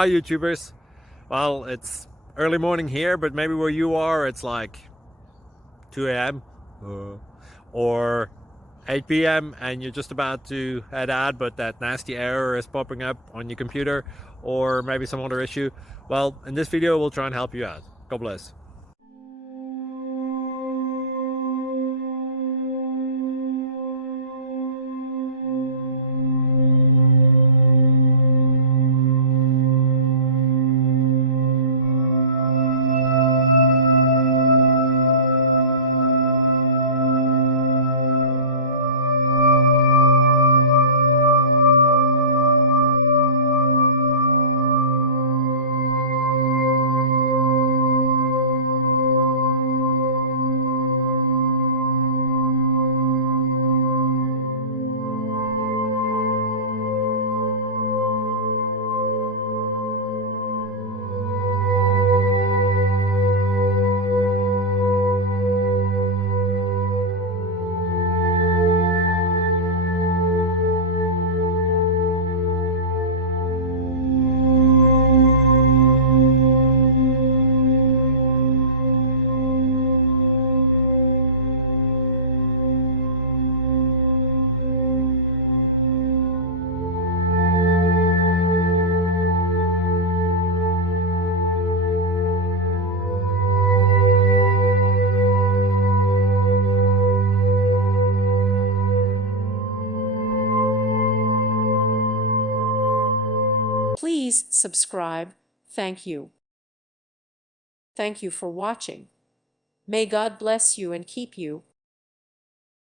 Hi YouTubers. Well, it's early morning here, but maybe where you are it's like 2 a.m. or 8 p.m. and you're just about to head out, but that nasty error is popping up on your computer, or maybe some other issue. Well, in this video we'll try and help you out. God bless. Please subscribe. Thank you. Thank you for watching. May God bless you and keep you.